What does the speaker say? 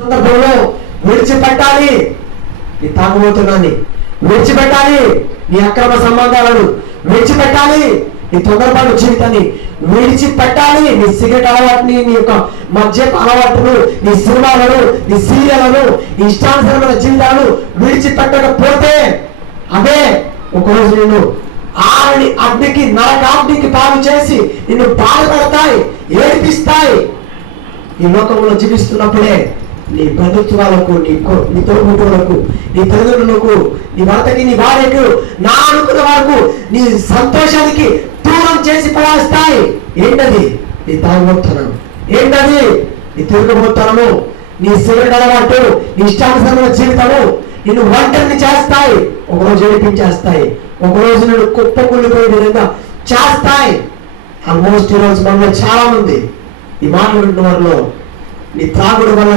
సందర్భంలో విడిచిపెట్టాలి నీ తాగుబోతున్నాన్ని, విడిచిపెట్టాలి నీ అక్రమ సంబంధాలను, విడిచిపెట్టాలి నీ తొందరపాటు జీవితాన్ని, విడిచిపెట్టాలి నీ సిగరెట్ అలవాటుని, నీ యొక్క మద్యపు అలవాటును, నీ సినిమాలను, నీ సీరియలను, నీ ఇష్టానుసరమైన జీవితాలను విడిచిపెట్టకపోతే అదే ఒకరోజు నిన్ను అగ్నికి నరకాగ్నికి పాలు చేసి నిన్ను బాధపడతాయి, ఏడిపిస్తాయి. ఈ లోకంలో జీవిస్తున్నప్పుడే నీ బంధుత్వాలకు, నీ తోడుగుట్టులకు, నీ తల్లిదండ్రులకు, నీ భర్తకి, నీ భార్యకు, నా అనుకున్న వరకు నీ సంతోషానికి దూరం చేసి పడేస్తాయి. ఏంటది? నీ తాగుబోతున్నాను. ఏంటది? నీ తిరుగుబోతున్నాను, నీ సిగరెట్ అలవాటు, నీ ఇష్టానుసరమైన జీవితము నిన్ను ఒంటరిని చేస్తాయి. ఒకరోజు ఏడిపించేస్తాయి, ఒకరోజు నిన్ను కుప్పకూలిపోయే విధంగా చేస్తాయి. ఆల్మోస్ట్ ఈరోజు మనలో చాలా మంది ఈ మాటలు వింటున్న వారిలో నీ త్రాగుడు వల్ల